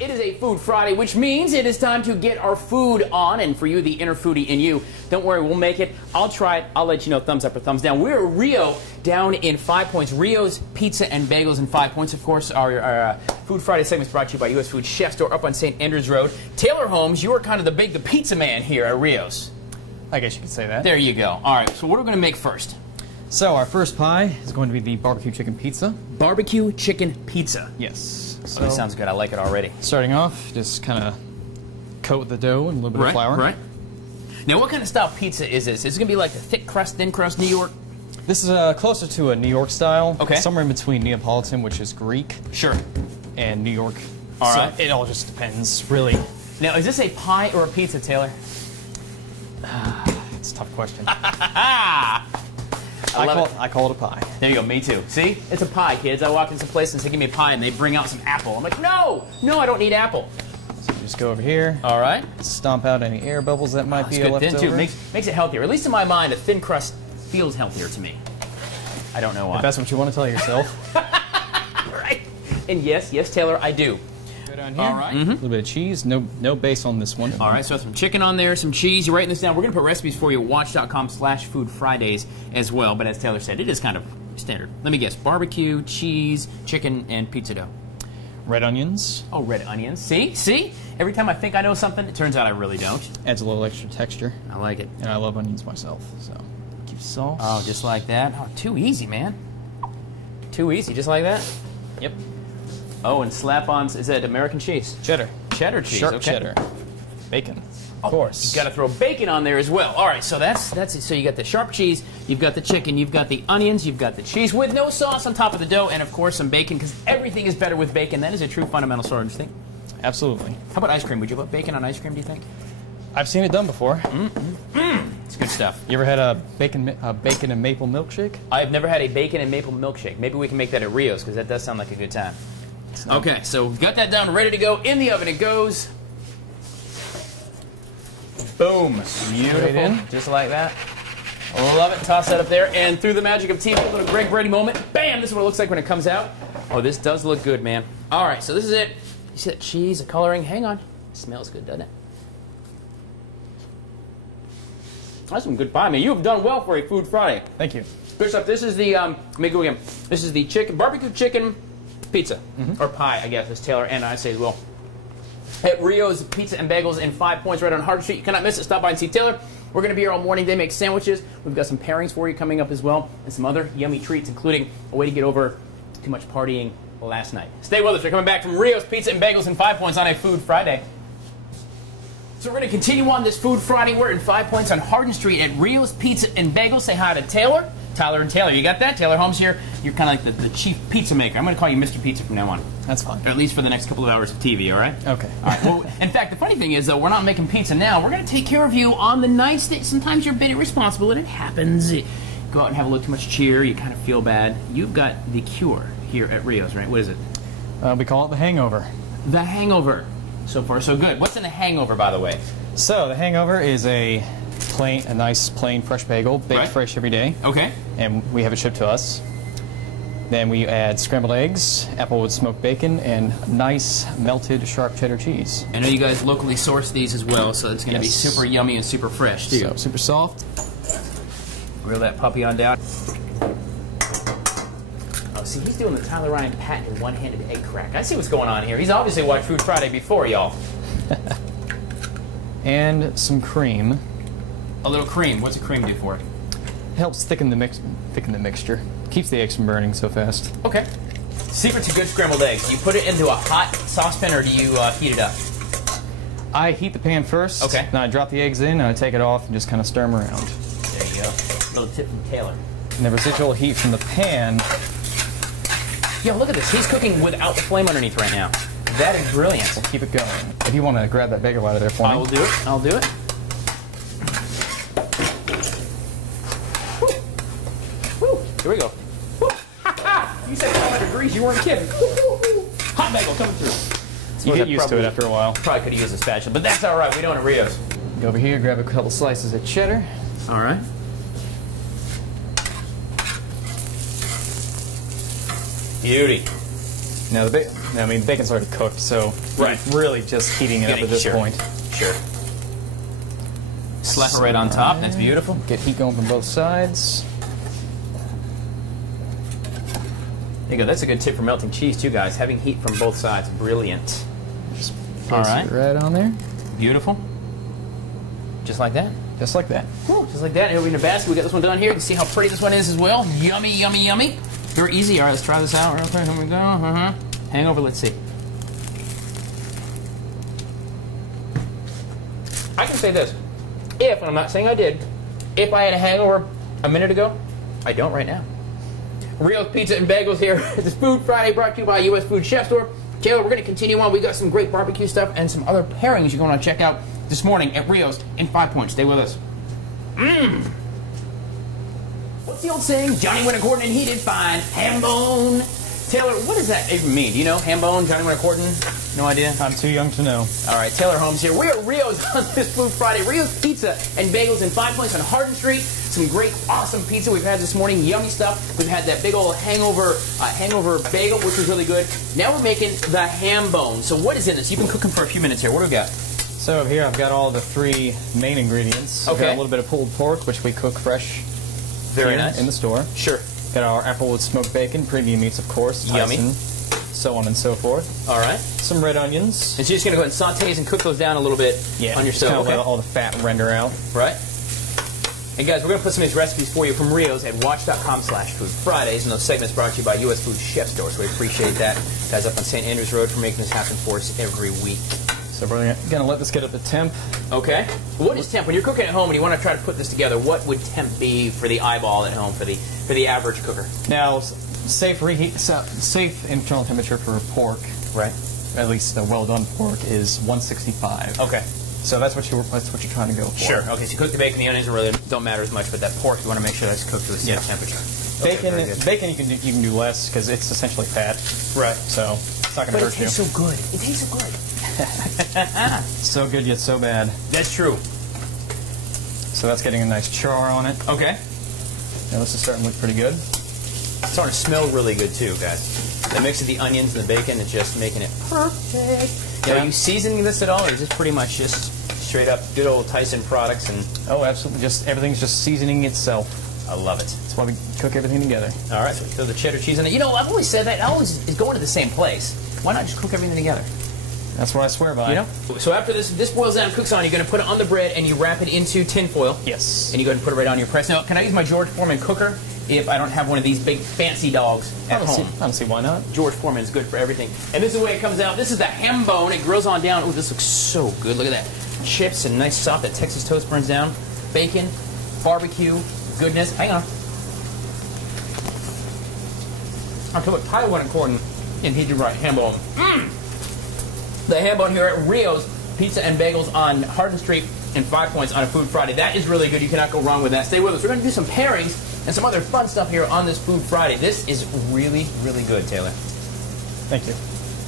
It is a Food Friday, which means it is time to get our food on. And for you, the inner foodie in you, don't worry, we'll make it. I'll try it. I'll let you know, thumbs up or thumbs down. We're at Rio down in 5 Points. Rios Pizza and Bagels in 5 Points. Of course, our Food Friday segment is brought to you by U.S. Food Chef Store up on St. Andrews Road. Taylor Holmes, you are kind of the pizza man here at Rios. I guess you could say that. There you go. All right, so what are we going to make first? So our first pie is going to be the barbecue chicken pizza. Barbecue chicken pizza. Yes. So that sounds good. I like it already. Starting off, just kind of coat the dough in a little bit of flour. Right. Now, what kind of style pizza is this? Is it going to be like the thick crust, thin crust New York? This is closer to a New York style. Okay. Somewhere in between Neapolitan, which is Greek. Sure. And New York. All right. So it all just depends, really. Now, is this a pie or a pizza, Taylor? It's a tough question. I call it a pie. There you go, me too. See? It's a pie, kids. I walk into some place and say, give me a pie, and they bring out some apple. I'm like, no, I don't need apple. So you just go over here. All right. Stomp out any air bubbles that might be left over. Too. Makes it healthier. At least in my mind, a thin crust feels healthier to me. I don't know why. If that's what you want to tell yourself. Right. And yes, Taylor, I do. Go down here. All right. A little bit of cheese. No base on this one. All right, so some chicken on there, some cheese. You're writing this down. We're going to put recipes for you at watch.com/foodfridays as well. But as Taylor said, it is kind of standard. Let me guess. Barbecue, cheese, chicken, and pizza dough. Red onions. Oh, red onions. See? Every time I think I know something, it turns out I really don't. Adds a little extra texture. I like it. And I love onions myself, so keep salt. Oh, just like that? Oh, too easy, man. Too easy, just like that? Yep. Oh, and slap-ons, is that American cheese? Cheddar. Cheddar cheese, Sharp okay. cheddar. Bacon. Of course. You've got to throw bacon on there as well. All right, so that's it. So you got the sharp cheese, you've got the chicken, you've got the onions, you've got the cheese with no sauce on top of the dough, and of course some bacon, because everything is better with bacon. That is a true fundamental sort of thing. Absolutely. How about ice cream? Would you put bacon on ice cream, do you think? I've seen it done before. It's good stuff. You ever had a bacon and maple milkshake? I've never had a bacon and maple milkshake. Maybe we can make that at Rios, because that does sound like a good time. Okay, so we've got that down, ready to go. In the oven it goes. Boom. Beautiful. Just like that. Love it. Toss that up there. And through the magic of TV, a little Greg Brady moment. Bam! This is what it looks like when it comes out. Oh, this does look good, man. All right, so this is it. You see that cheese, the coloring? Hang on. It smells good, doesn't it? That's some good pie, man. You have done well for a Food Friday. Thank you. Good stuff. This is the, let me go again. This is the barbecue chicken pizza. Or pie, I guess, as Taylor and I say as well. At Rio's Pizza and Bagels in 5 Points right on Hart Street. You cannot miss it. Stop by and see Taylor. We're going to be here all morning. They make sandwiches. We've got some pairings for you coming up as well. And some other yummy treats, including a way to get over too much partying last night. Stay with us. We're coming back from Rio's Pizza and Bagels in 5 Points on a Food Friday. So we're going to continue on this Food Friday. We're in 5 Points on Hardin Street at Rios Pizza and Bagels. Say hi to Taylor. Tyler and Taylor. You got that? Taylor Holmes here. You're kind of like the chief pizza maker. I'm going to call you Mr. Pizza from now on. That's fine. Or at least for the next couple of hours of TV, all right? Okay. All right. Well, in fact, the funny thing is, though, we're not making pizza now. We're going to take care of you on the nights that sometimes you're a bit irresponsible, and it happens. You go out and have a little too much cheer. You kind of feel bad. You've got the cure here at Rios, right? What is it? We call it the hangover. The hangover. So far, so good. What's in the hangover, by the way? So the hangover is a nice plain fresh bagel, baked fresh every day. Okay. And we have it shipped to us. Then we add scrambled eggs, applewood smoked bacon, and nice melted sharp cheddar cheese. I know you guys locally source these as well, so it's going to be super yummy and super fresh, too. So, super soft. Grill that puppy on down. Oh, see, he's doing the Tyler Ryan Patton one-handed egg crack. I see what's going on here. He's obviously watched Food Friday before, y'all. And some cream. A little cream. What's a cream do for it? It helps thicken the mixture. Keeps the eggs from burning so fast. Okay. Secret to good scrambled eggs. You put it into a hot saucepan, or do you heat it up? I heat the pan first. Okay. Then I drop the eggs in, and I take it off and just kind of stir them around. There you go. A little tip from Taylor. And the residual heat from the pan. Yo, look at this. He's cooking without the flame underneath right now. That is brilliant. We'll keep it going. If you want to grab that bagel out of there for me. I will do it. I'll do it. Here we go. Woo. Ha, ha. You said 100 degrees, you weren't kidding. Hot bagel coming through. You get used to it after a while. Probably could have used a spatula, but that's all right. We don't at Rios. Go over here, grab a couple slices of cheddar. All right. Beauty. Now I mean, bacon's already cooked, so Right. you're really just heating it up at this Sure. point. Sure. Slap it right on top. That's beautiful. Get heat going from both sides. There you go. That's a good tip for melting cheese, too, guys. Having heat from both sides. Brilliant. Just All place right. it right on there. Beautiful. Just like that. Just like that. Whew, just like that. Here we in a basket. We got this one done here. You can see how pretty this one is as well. Yummy, yummy, yummy. Very easy. All right, let's try this out real quick. Here we go. Hangover. Let's see. I can say this. If, and I'm not saying I did, if I had a hangover a minute ago, I don't right now. Rios Pizza and Bagels here. It's Food Friday brought to you by U.S. Food Chef Store. Taylor, we're going to continue on. We got some great barbecue stuff and some other pairings you're going to check out this morning at Rios in 5 Points. Stay with us. What's the old saying? Johnny went a-courting and he did fine. Hambone. Taylor, what does that even mean? Do you know? Hambone, Johnny went a-courting? No idea? I'm too young to know. All right, Taylor Holmes here. We're at Rios on this Food Friday. Rios Pizza and Bagels in 5 Points on Hardin Street. Some great, awesome pizza we've had this morning. Yummy stuff. We've had that big old hangover bagel, which was really good. Now we're making the ham bone. So what is in this? You've been cooking for a few minutes here. What do we got? So here I've got all the 3 main ingredients. Okay. We've got a little bit of pulled pork, which we cook fresh. Very here nice. in the store. Sure. Got our applewood smoked bacon, premium meats, of course. Yummy. Tyson, so on and so forth. All right. Some red onions. And so you're just going to go ahead and saute and cook those down a little bit on your stove. Let all the fat render out. Right. And guys, we're going to put some of these recipes for you from Rios at watch.com/foodfridays, and those segments brought to you by U.S. Food Chef Store. So we appreciate that. Guys up on St. Andrews Road for making this happen for us every week. So we're going to let this get up to temp. Okay. What is temp? When you're cooking at home and you want to try to put this together, what would temp be for the eyeball at home, for the average cooker? Now, safe internal temperature for pork, Right. at least the well-done pork, is 165. Okay. So that's what you're trying to go for. Sure. Okay, so you cook the bacon, the onions really don't matter as much, but that pork, you want to make sure that's cooked to a safe temperature. Bacon you can do less because it's essentially fat. Right. So it's not going to hurt you. It tastes so good. It tastes so good. So good yet so bad. That's true. So that's getting a nice char on it. Okay. Now this is starting to look pretty good. It's starting to smell really good too, guys. The mix of the onions and the bacon is just making it perfect. Now, are you seasoning this at all, or is this pretty much just straight up good old Tyson products? And oh, absolutely. Everything's just seasoning itself. I love it. That's why we cook everything together. All right, so we throw the cheddar cheese in it. You know, I've always said that. It always is going to the same place. Why not just cook everything together? That's what I swear by. You know? So after this boils down and cooks on, you're going to put it on the bread and you wrap it into tin foil. Yes. And you go ahead and put it right on your press. Now, can I use my George Foreman cooker if I don't have one of these big fancy dogs at home? I don't see why not. George Foreman is good for everything. And this is the way it comes out. This is the ham bone. It grills on down. Oh, this looks so good. Look at that. Chips and nice soft. That Texas toast burns down. Bacon, barbecue, goodness. Hang on. I'll tell you what, Tyler went according, and he did right. Ham bone. The ham bone here at Rios Pizza and Bagels on Hardin Street in 5 Points on a Food Friday. That is really good. You cannot go wrong with that. Stay with us. We're going to do some pairings and some other fun stuff here on this Food Friday. This is really, really good, Taylor. Thank you.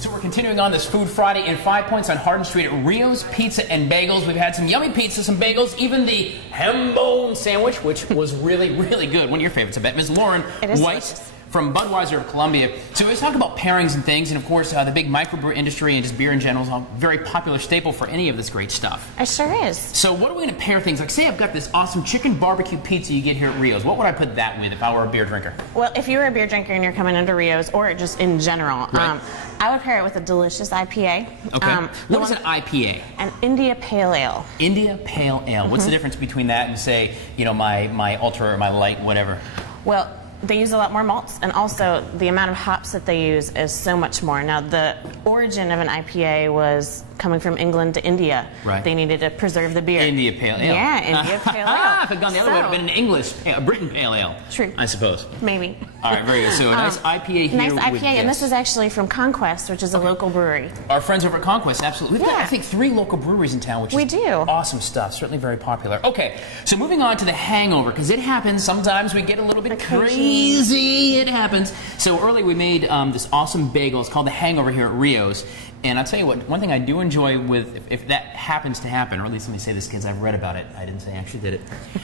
So we're continuing on this Food Friday in 5 Points on Hardin Street at Rios Pizza and Bagels. We've had some yummy pizza, some bagels, even the hambone sandwich, which was really, really good. One of your favorites, I bet. Ms. Lauren White from Budweiser of Columbia. So let's talk about pairings and things, and of course the big microbrew industry and just beer in general is a very popular staple for any of this great stuff. It sure is. So what are we going to pair things? Like say I've got this awesome chicken barbecue pizza you get here at Rios. What would I put that with if I were a beer drinker? Well, if you were a beer drinker and you're coming into Rios, or just in general, right. I would pair it with a delicious IPA. Okay. What is an IPA? An India Pale Ale. India Pale Ale. What's the difference between that and say, you know, my ultra or my light, whatever? Well, they use a lot more malts, and also the amount of hops that they use is so much more. Now, the origin of an IPA was coming from England to India. Right. They needed to preserve the beer. India Pale Ale. Yeah, India Pale Ale. If it had gone the other way, it would have been an English, Britain Pale Ale. True. I suppose. Maybe. All right, very good. So a nice IPA here. Nice IPA, with and this this is actually from Conquest, which is a local brewery. Our friends over at Conquest, absolutely. We've got, Yeah. I think, 3 local breweries in town, which We is do. awesome stuff. Certainly very popular. Okay, so moving on to the hangover, because it happens. Sometimes we get a little bit crazy. It happens. So earlier we made this awesome bagel. It's called the Hangover here at Rios. And I'll tell you what, one thing I do enjoy with, if that happens to happen, or at least let me say this, kids, I've read about it. I didn't say I actually did it.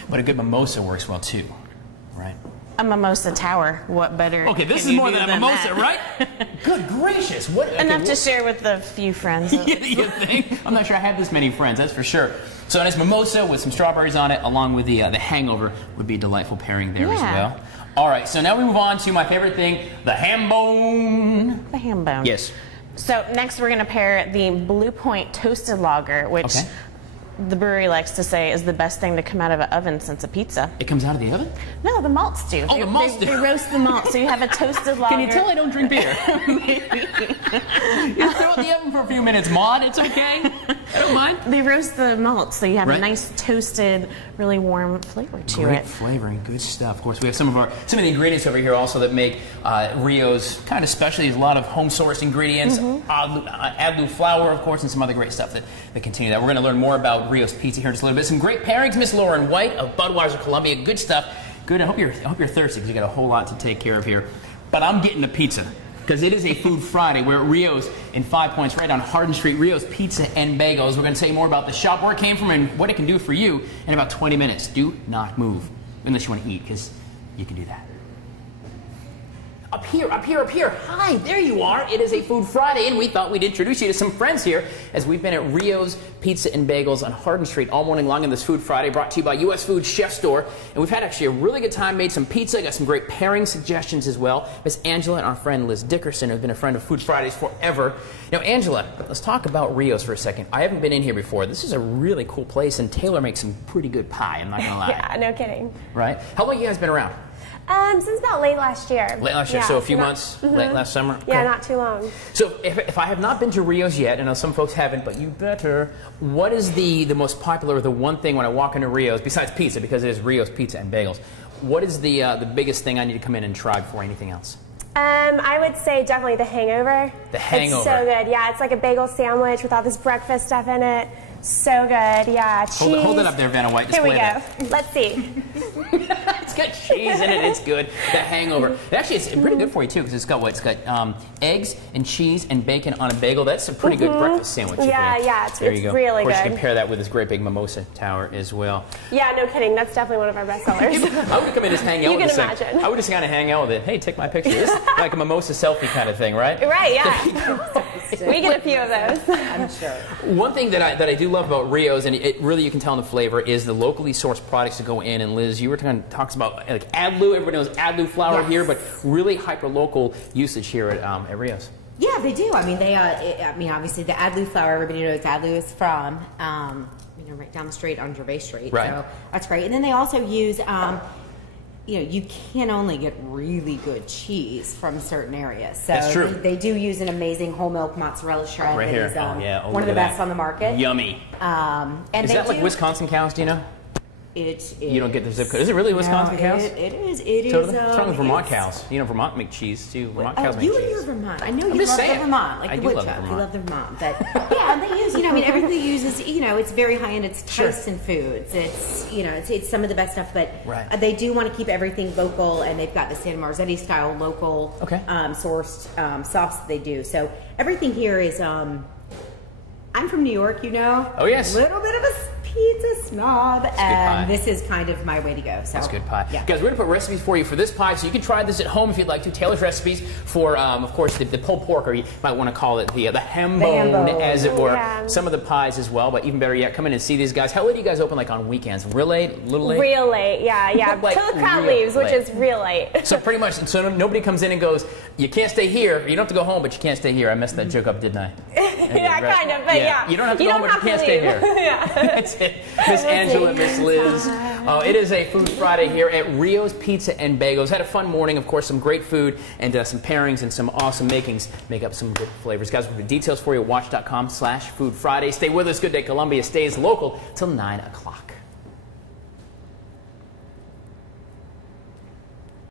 But a good mimosa works well, too. Right? A mimosa tower. What better? Okay, this can is you more do than a mimosa, that? right? Good gracious! What? Okay, Enough to share with a few friends. You think? I'm not sure I have this many friends, that's for sure. So a nice mimosa with some strawberries on it, along with the hangover, would be a delightful pairing there as well. All right, so now we move on to my favorite thing, the hambone. The hambone. Yes. So next we're going to pair the Blue Point Toasted Lager, which the brewery likes to say is the best thing to come out of an oven since a pizza. It comes out of the oven? No, the malts do. Oh, the malts do. They roast the malt, so you have a toasted lager. Can you tell I don't drink beer? You throw it in the oven for a few minutes, Maud. It's okay. I don't mind. They roast the malt, so you have a nice toasted, really warm flavor to it. Great flavoring, good stuff. Of course, we have some of the ingredients over here also that make Rios kind of special. There's a lot of home-sourced ingredients, adlu flour, of course, and some other great stuff that continue that. We're going to learn more about Rios pizza here in just a little bit. Some great pairings, Miss Lauren White of Budweiser Columbia. Good stuff. Good. I hope you're thirsty because you got a whole lot to take care of here. But I'm getting the pizza because it is a Food Friday. We're at Rios in 5 Points, right on Hardin Street. Rios Pizza and Bagels. We're going to tell you more about the shop, where it came from, and what it can do for you in about 20 minutes. Do not move unless you want to eat, because you can do that. Up here, up here, up here. Hi, there you are. It is a Food Friday, and we thought we'd introduce you to some friends here as we've been at Rios Pizza and Bagels on Hardin Street all morning long on this Food Friday, brought to you by US Food Chef Store. And we've had actually a really good time, made some pizza, got some great pairing suggestions as well. Miss Angela and our friend Liz Dickerson, who's been a friend of Food Fridays forever. Now, Angela, let's talk about Rios for a second. I haven't been in here before. This is a really cool place, and Taylor makes some pretty good pie, I'm not going to lie. Yeah, no kidding. Right? How long have you guys been around? Since about late last year. Late last year, yeah, so a few months, late last summer? Okay. Yeah, not too long. So if I have not been to Rios yet, and I know some folks haven't, but you better, what is the most popular, the one thing when I walk into Rios, besides pizza, because it is Rios Pizza and Bagels, what is the biggest thing I need to come in and try before anything else? I would say definitely the hangover. The hangover. It's so good. Yeah, it's like a bagel sandwich with all this breakfast stuff in it. So good. Yeah, cheese. Hold it up there, Vanna White. Here we Display go. Let's see. It's got cheese in it. It's good. The hangover. And actually, it's pretty good for you, too, because it's got what? It's got eggs and cheese and bacon on a bagel. That's a pretty good breakfast sandwich. Yeah, it's there you go. really good. Of course, good. you can pair that with this great big mimosa tower as well. Yeah, no kidding. That's definitely one of our best sellers. I would come in and just hang out with this thing. You can imagine. I would just kind of hang out with it. Hey, take my picture. This is like a mimosa selfie kind of thing, right? Right, yeah. We get a few of those. I'm sure. One thing that I do love about Rios, and it really you can tell in the flavor, is the locally sourced products that go in. And Liz, you were talks about like adlu. Everybody knows adlu flour here, but really hyper local usage here at Rios. Yeah, they do. I mean, obviously the adlu flour. Everybody knows adlu is from, right down the street on Gervais Street. Right. So that's great. And then they also use. You can only get really good cheese from certain areas. So That's true. They do use an amazing whole milk mozzarella shred Right that here. is one of the best on the market. Yummy. And Is that like Wisconsin cows? Do you know? You don't get the zip code. Is it really Wisconsin cows? It is. It is. Totally. What's wrong with Vermont cows? You know, Vermont make cheese too. Vermont cows make you cheese. and your Vermont. I know you just love saying. the Vermont, like I the do love woodchuck. the You Vermont. love the Vermont, but yeah, and they use. Everything they use is it's very high end. It's Tyson foods. It's it's some of the best stuff, but they do want to keep everything local, and they've got the San Marzetti style local sourced sauce that they do. So everything here is. I'm from New York, Oh yes. A little bit of a pizza snob, and this is kind of my way to go. So that's good pie. Yeah. Guys, we're going to put recipes for you for this pie, so you can try this at home if you'd like to. Taylor's recipes for, of course, the pulled pork, or you might want to call it the hambone, as it were. Yeah. Some of the pies as well, but even better yet, come in and see these guys. How late do you guys open, like on weekends? Real late? Little late? Real late, yeah. Like Till the crowd real leaves, which late. is real late. So pretty much, so nobody comes in and goes, you can't stay here. You don't have to go home, but you can't stay here. I messed that joke up, didn't I? Yeah, kind of, but yeah. You don't have to go home, but you can't stay here. Yeah. That's it. Miss Angela, Miss Liz. It is a Food Friday here at Rios Pizza and Bagels. Had a fun morning, of course, some great food and some pairings and some awesome makings. Make up some good flavors. Guys, we'll have details for you at watch.com/Food Friday. Stay with us. Good Day Columbia stays local till 9 o'clock.